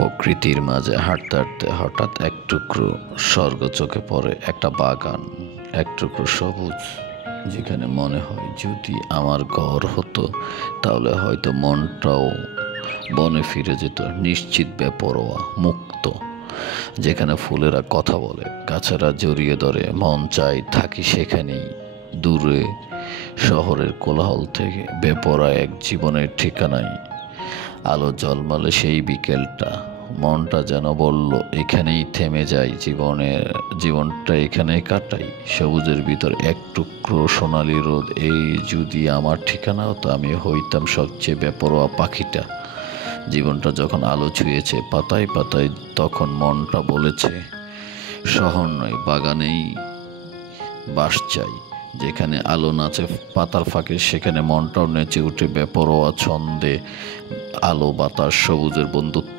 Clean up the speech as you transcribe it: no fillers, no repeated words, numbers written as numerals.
প্রকৃতির মাঝে হাঁটতে হাঁটতে হঠাৎ এক টুকরো স্বর্গ চোখে পড়ে। একটা বাগান, এক টুকরো সবুজ, যেখানে মনে হয় যদি আমার ঘর হতো তাহলে হয়তো মনটাও বনে ফিরে যেত, নিশ্চিত, বেপরোয়া, মুক্ত। যেখানে ফুলেরা কথা বলে, গাছেরা জড়িয়ে ধরে, মন চাই থাকি সেখানেই, দূরে শহরের কোলাহল থেকে, বেপরোয়া এক জীবনের ঠিকানায়। আলো ঝলমলে সেই বিকেলটা, মনটা যেন বলল এখানেই থেমে যাই, জীবনটা এখানেই কাটাই। সবুজের ভিতর এক টুকরো সোনালি রোদ, এই যদি আমার ঠিকানা হতো আমি হইতাম সবচেয়ে বেপরোয়া পাখিটা। জীবনটা যখন আলো ছুঁয়েছে পাতায় পাতায়, তখন মনটা বলেছে শহর নয়, বাগানেই বাস চাই। যেখানে আলো নাচে পাতার ফাঁকে, সেখানে মনটাও নেচে উঠে বেপরোয়া ছন্দে। আলো, বাতাস, সবুজের বন্ধুত্ব।